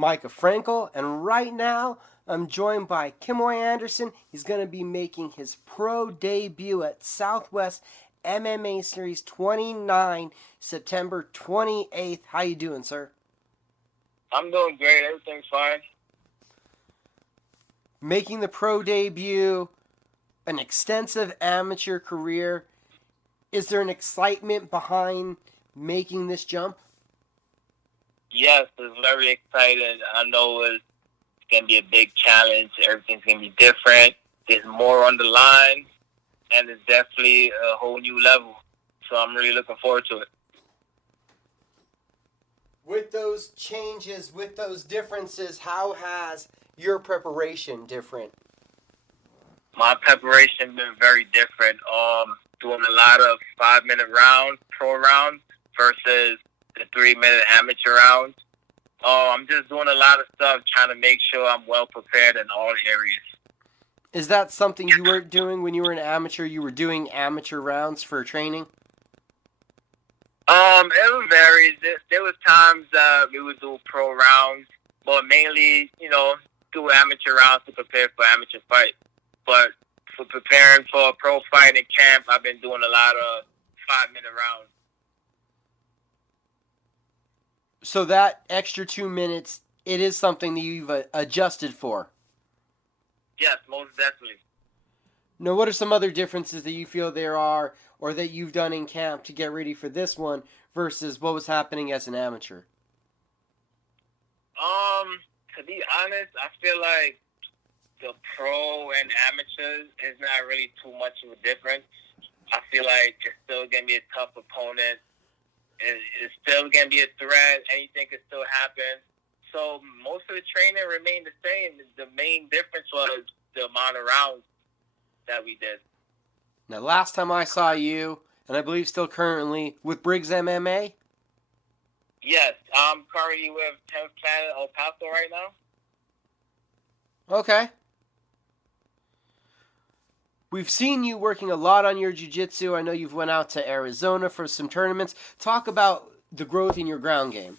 Micah Frankel, and right now I'm joined by Kemoy Anderson. He's going to be making his pro debut at Southwest MMA Series XXIX, September 28th. How you doing, sir? I'm doing great. Everything's fine. Making the pro debut, an extensive amateur career. Is there an excitement behind making this jump? Yes, it's very exciting. I know it's going to be a big challenge. Everything's going to be different. There's more on the line, and it's definitely a whole new level. So I'm really looking forward to it. With those changes, with those differences, how has your preparation different? My preparation been very different. Doing a lot of 5-minute rounds, pro rounds, versus the 3-minute amateur rounds. I'm just doing a lot of stuff, trying to make sure I'm well prepared in all areas. Is that something you were doing when you were an amateur? You were doing amateur rounds for training? It varies. There was times we would do pro rounds, but mainly, do amateur rounds to prepare for amateur fight. But for preparing for a pro fight in camp, I've been doing a lot of 5-minute rounds. So that extra 2 minutes, it is something that you've adjusted for? Yes, most definitely. Now, what are some other differences that you feel there are, or that you've done in camp to get ready for this one versus what was happening as an amateur? To be honest, I feel like the pro and amateurs is not really too much of a difference. I feel like it's still going to be a tough opponent. It's still going to be a threat. Anything could still happen. So most of the training remained the same. The main difference was the amount of rounds that we did. Now, last time I saw you, and I believe still currently, with Briggs MMA? Yes, I'm currently with 10th Planet El Paso right now. Okay. We've seen you working a lot on your jiu-jitsu. I know you've went out to Arizona for some tournaments. Talk about the growth in your ground game.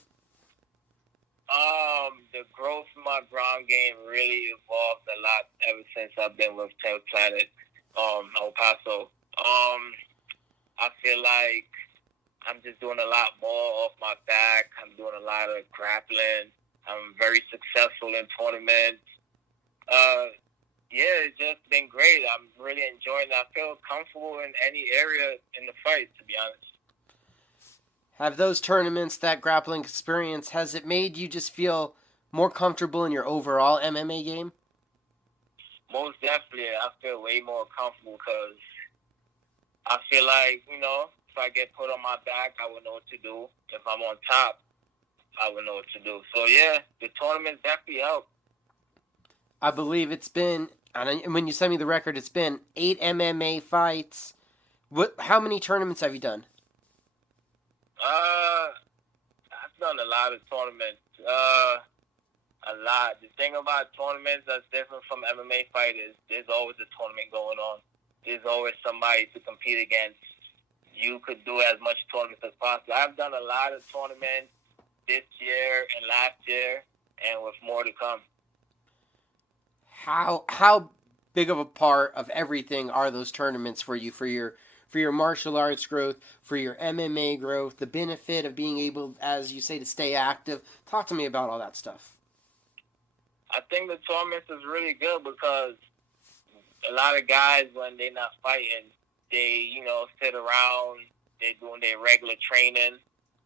The growth in my ground game really evolved a lot ever since I've been with 10th Planet El Paso. I feel like I'm just doing a lot more off my back. I'm doing a lot of grappling. I'm very successful in tournaments. Yeah, it's just been great. I'm really enjoying it. I feel comfortable in any area in the fight, to be honest. Have those tournaments, that grappling experience, has it made you just feel more comfortable in your overall MMA game? Most definitely. I feel way more comfortable because I feel like, if I get put on my back, I would know what to do. If I'm on top, I would know what to do. So, yeah, the tournaments definitely help. I believe it's been, and when you send me the record, it's been 8 MMA fights. How many tournaments have you done? I've done a lot of tournaments. A lot. The thing about tournaments that's different from MMA fight is there's always a tournament going on. There's always somebody to compete against. You could do as much tournaments as possible. I've done a lot of tournaments this year and last year, and with more to come. How big of a part of everything are those tournaments for you, for your martial arts growth, for your MMA growth, the benefit of being able, as you say, to stay active? Talk to me about all that stuff. I think the tournaments is really good because a lot of guys, when they're not fighting, they, sit around, they're doing their regular training.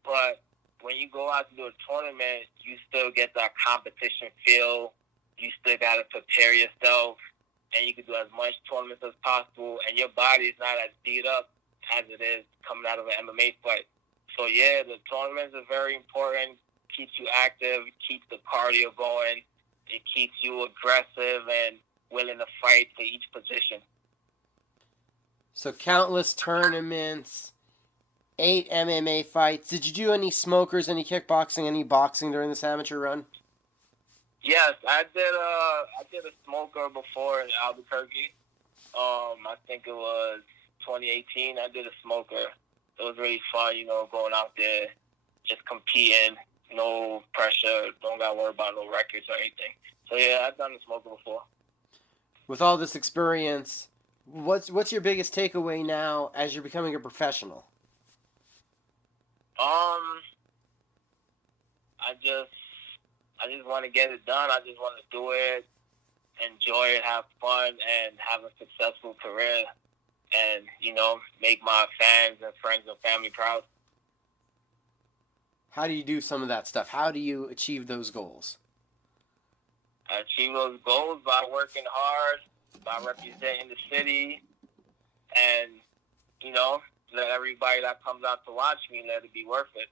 But when you go out to do a tournament, you still get that competition feel. You still got to prepare yourself, and you can do as much tournaments as possible, and your body is not as beat up as it is coming out of an MMA fight. So, yeah, the tournaments are very important. Keeps you active, keeps the cardio going. It keeps you aggressive and willing to fight for each position. So countless tournaments, 8 MMA fights. Did you do any smokers, any kickboxing, any boxing during this amateur run? Yes, I did a smoker before in Albuquerque. I think it was 2018. I did a smoker. It was really fun, going out there, just competing, no pressure, don't got to worry about no records or anything. So yeah, I've done the smoker before. With all this experience, what's your biggest takeaway now as you're becoming a professional? I just want to get it done. I just want to do it, enjoy it, have fun, and have a successful career, and make my fans and friends and family proud. How do you do some of that stuff? How do you achieve those goals? I achieve those goals by working hard, by representing the city, and let everybody that comes out to watch me let it be worth it.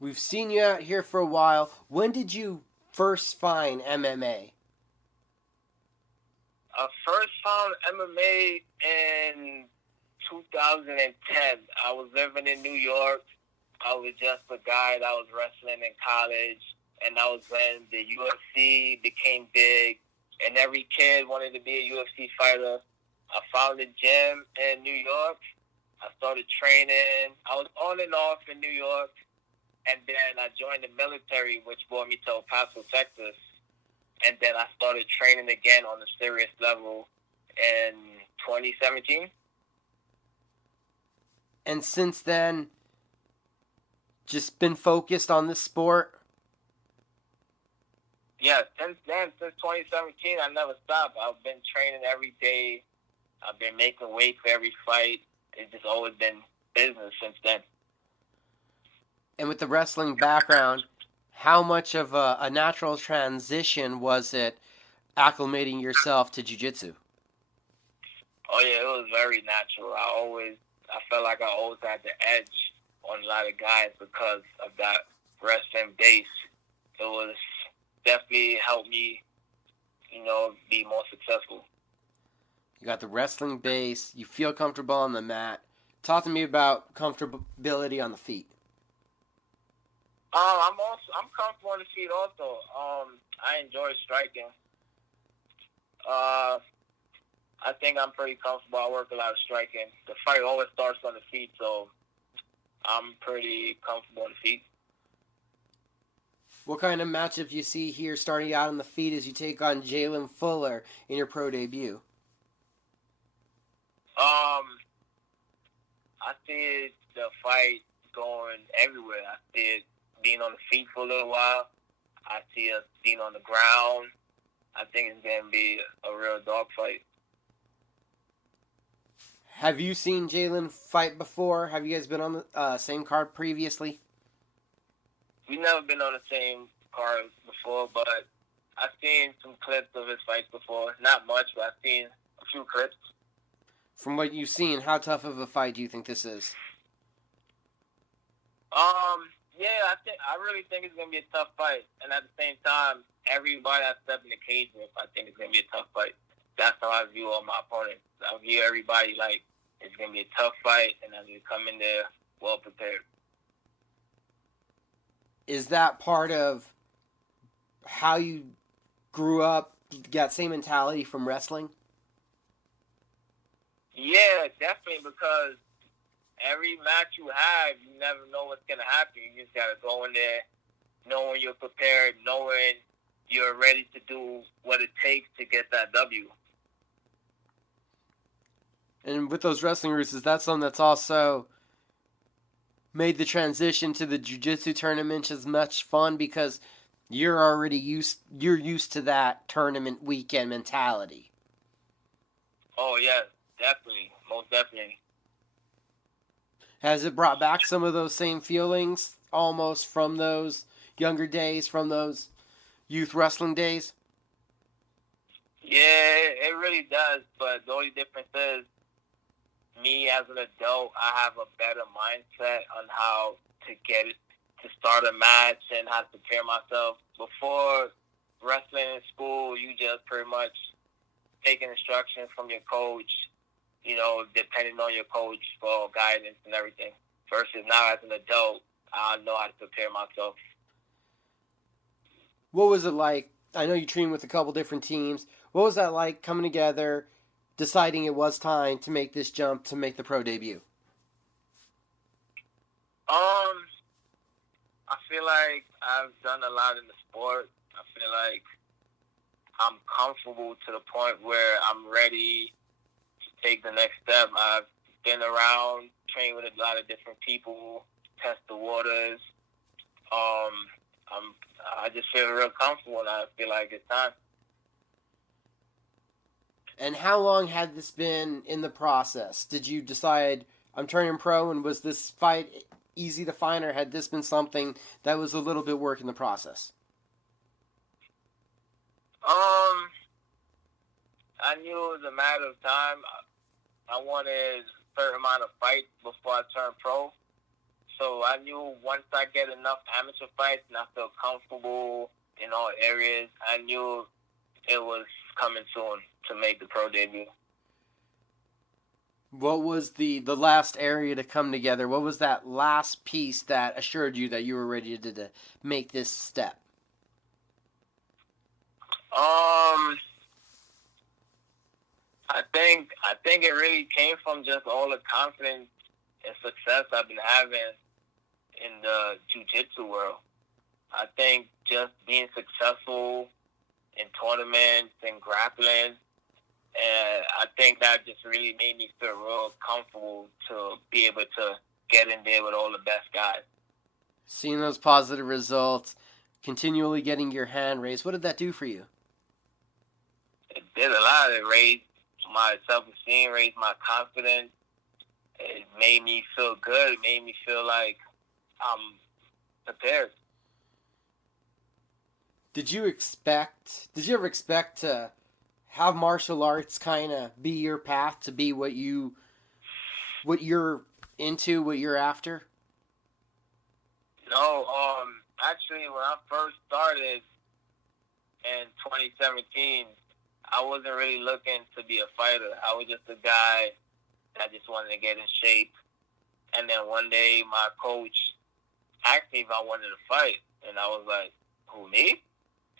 We've seen you out here for a while. When did you first find MMA? I first found MMA in 2010. I was living in New York. I was just a guy that was wrestling in college, and that was when the UFC became big, and every kid wanted to be a UFC fighter. I found a gym in New York. I started training. I was on and off in New York, and then I joined the military, which brought me to El Paso, Texas. And then I started training again on a serious level in 2017. And since then, just been focused on this sport? Yeah, since 2017, I never stopped. I've been training every day. I've been making weight for every fight. It's just always been business since then. And with the wrestling background, how much of a natural transition was it acclimating yourself to jiu-jitsu? Oh, yeah, it was very natural. I felt like I always had the edge on a lot of guys because of that wrestling base. It was definitely helped me, be more successful. You got the wrestling base. You feel comfortable on the mat. Talk to me about comfortability on the feet. I'm comfortable on the feet also. I enjoy striking. I think I'm pretty comfortable. I work a lot of striking. The fight always starts on the feet, so I'm pretty comfortable on the feet. What kind of matchup do you see here starting out on the feet as you take on Jalin Fuller in your pro debut? I see the fight going everywhere. I see it being on the feet for a little while. I see us being on the ground. I think it's going to be a real dogfight. Have you seen Jalin fight before? Have you guys been on the same card previously? We've never been on the same card before, but I've seen some clips of his fights before. Not much, but I've seen a few clips. From what you've seen, how tough of a fight do you think this is? Yeah, I really think it's gonna be a tough fight, and at the same time, everybody I step in the cage with, I think it's gonna be a tough fight. That's how I view all my opponents. I view everybody like it's gonna be a tough fight, and I'm gonna come in there well prepared. Is that part of how you grew up? Got same mentality from wrestling? Yeah, definitely, because every match you have, you never know what's going to happen. You just got to go in there knowing you're prepared, knowing you're ready to do what it takes to get that W. And with those wrestling roots, is that something that's also made the transition to the jiu-jitsu tournaments as much fun because you're used to that tournament weekend mentality? Oh, yeah, definitely. Most definitely. Has it brought back some of those same feelings almost from those younger days, from those youth wrestling days? Yeah, it really does, but the only difference is me as an adult, I have a better mindset on how to get it, to start a match and how to prepare myself. Before wrestling in school, you just pretty much taking instructions from your coach, depending on your coach for guidance and everything. Versus now as an adult, I know how to prepare myself. What was it like? I know you trained with a couple different teams. What was that like coming together, deciding it was time to make this jump to make the pro debut? feel like I've done a lot in the sport. I feel like I'm comfortable to the point where I'm ready to take the next step. I've been around, trained with a lot of different people, test the waters. I just feel real comfortable, and I feel like it's time. And how long had this been in the process? Did you decide I'm turning pro, and was this fight easy to find, or had this been something that was a little bit work in the process? I knew it was a matter of time. I wanted a certain amount of fights before I turned pro. So I knew once I get enough amateur fights and I feel comfortable in all areas, I knew it was coming soon to make the pro debut. What was the last area to come together? What was that last piece that assured you that you were ready to make this step? I think it really came from just all the confidence and success I've been having in the jiu-jitsu world. I think just being successful in tournaments and grappling, and I think that just really made me feel real comfortable to be able to get in there with all the best guys. Seeing those positive results, continually getting your hand raised, what did that do for you? It did a lot. It raised my self-esteem, raised my confidence. It made me feel good. It made me feel like I'm prepared. Did you ever expect to have martial arts kind of be your path to be what you're into, what you're after? No, actually, when I first started in 2017, I wasn't really looking to be a fighter. I was just a guy that just wanted to get in shape. And then one day, my coach asked me if I wanted to fight. And I was like, who, me?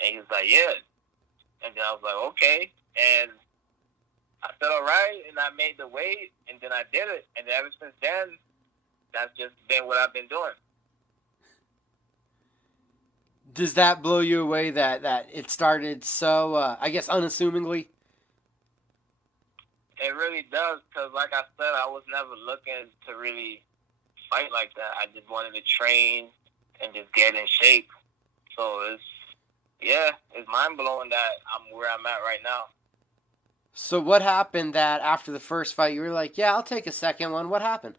And he was like, yeah. And then I was like, okay. And I said, all right. And I made the weight, and then I did it. And ever since then, that's just been what I've been doing. Does that blow you away that it started so, I guess, unassumingly? It really does, because like I said, I was never looking to really fight like that. I just wanted to train and just get in shape. So it's mind-blowing that I'm where I'm at right now. So what happened that after the first fight you were like, yeah, I'll take a second one? What happened?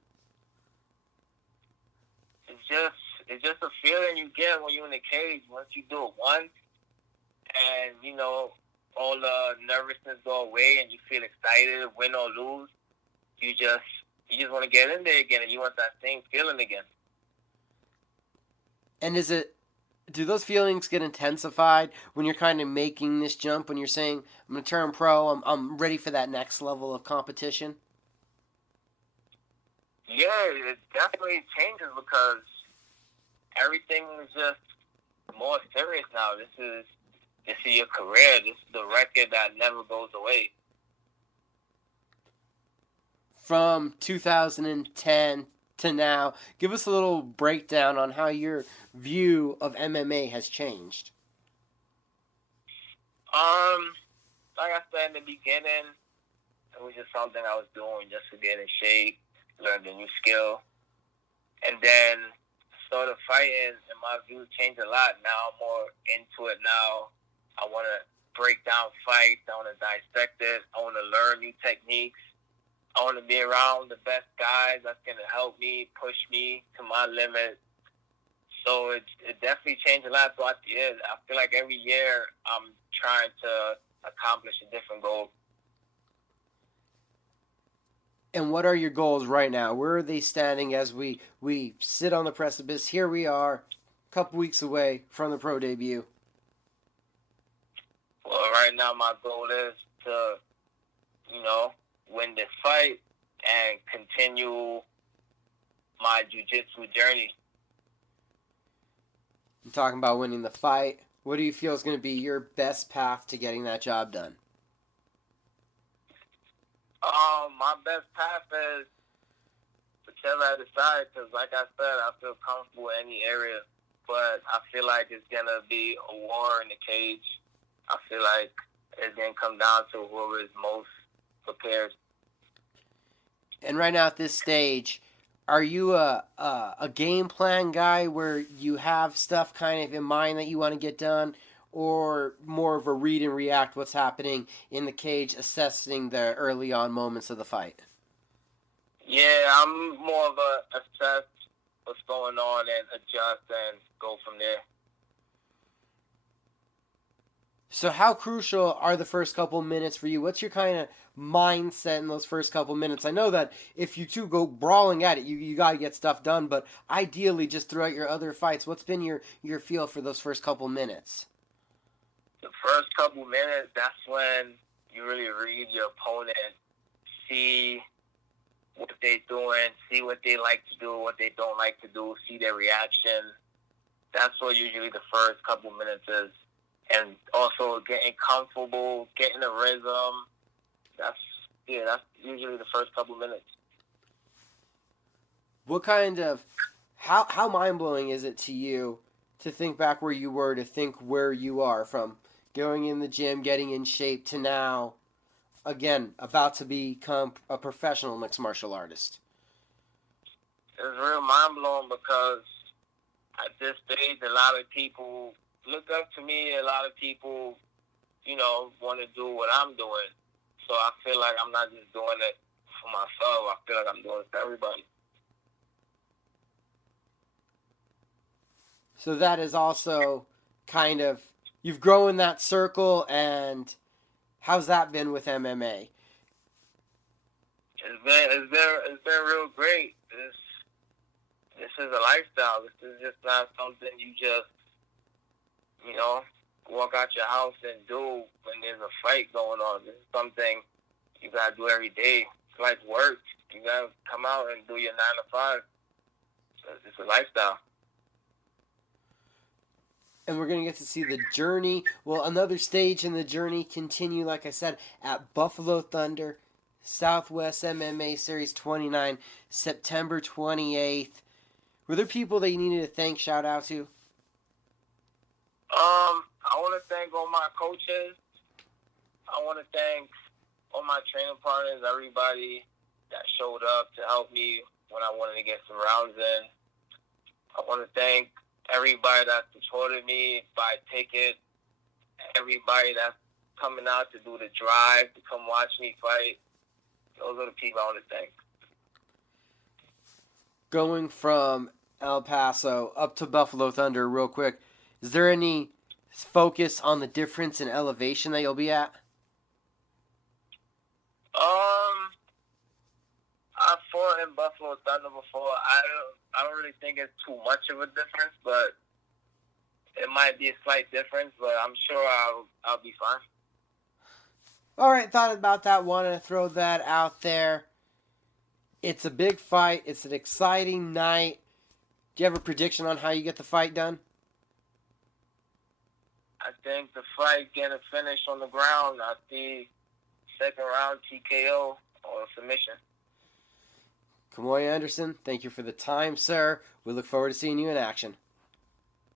It's just a feeling you get when you're in the cage. Once you do it once, and all the nervousness go away, and you feel excited, win or lose. You just want to get in there again, and you want that same feeling again. And do those feelings get intensified when you're kind of making this jump? When you're saying, I'm going to turn pro, I'm ready for that next level of competition? Yeah, it definitely changes because everything is just more serious now. This is your career. This is the record that never goes away. From 2010 to now, give us a little breakdown on how your view of MMA has changed. Like I said in the beginning, it was just something I was doing just to get in shape, learn a new skill, and then started fighting, and my views changed a lot. Now I'm more into it now. I want to break down fights. I want to dissect it. I want to learn new techniques. I want to be around the best guys that's going to help me, push me to my limit. So it definitely changed a lot throughout the years. I feel like every year I'm trying to accomplish a different goal. And what are your goals right now? Where are they standing as we sit on the precipice? Here we are, a couple weeks away from the pro debut. Well, right now my goal is to, win this fight and continue my jiu-jitsu journey. I'm talking about winning the fight. What do you feel is going to be your best path to getting that job done? My best path is whichever I decide, because like I said, I feel comfortable in any area. but I feel like it's gonna be a war in the cage. I feel like it's gonna come down to whoever is most prepared. And right now at this stage, are you a game plan guy where you have stuff kind of in mind that you want to get done, or more of a read and react what's happening in the cage, assessing the early on moments of the fight? Yeah, I'm more of a assess what's going on and adjust and go from there. So how crucial are the first couple minutes for you? What's your kind of mindset in those first couple minutes? I know that if you two go brawling at it, you got to get stuff done, but ideally just throughout your other fights, what's been your feel for those first couple minutes? The first couple minutes, that's when you really read your opponent, see what they're doing, see what they like to do, what they don't like to do, see their reaction. That's what usually the first couple minutes is. And also getting comfortable, getting a rhythm. That's usually the first couple minutes. What kind of how mind-blowing is it to you to think back where you were, to think where you are, from going in the gym, getting in shape, to now, again, about to become a professional mixed martial artist? It's real mind-blowing because at this stage, a lot of people look up to me. A lot of people, want to do what I'm doing. So I feel like I'm not just doing it for myself. I feel like I'm doing it for everybody. So that is also kind of, you've grown that circle, and how's that been with MMA? It's been real great. This is a lifestyle. This is just not something you just, walk out your house and do when there's a fight going on. This is something you gotta do every day. It's like work. You gotta come out and do your 9 to 5. So it's a lifestyle. And we're going to get to see the journey. Well, another stage in the journey continue, like I said, at Buffalo Thunder, Southwest MMA Series XXIX, September 28th. Were there people that you needed to thank, shout out to? I want to thank all my coaches. I want to thank all my training partners, everybody that showed up to help me when I wanted to get some rounds in. I want to thank everybody that supported me, buy tickets, everybody that's coming out to do the drive, to come watch me fight. Those are the people I want to thank. Going from El Paso up to Buffalo Thunder real quick, is there any focus on the difference in elevation that you'll be at? I fought in Buffalo Thunder before. I don't really think it's too much of a difference, but it might be a slight difference, but I'm sure I'll be fine. All right, thought about that. Wanted to throw that out there. It's a big fight. It's an exciting night. Do you have a prediction on how you get the fight done? I think the fight getting finished on the ground. I see second round TKO or submission. Kemoy Anderson, thank you for the time, sir. We look forward to seeing you in action.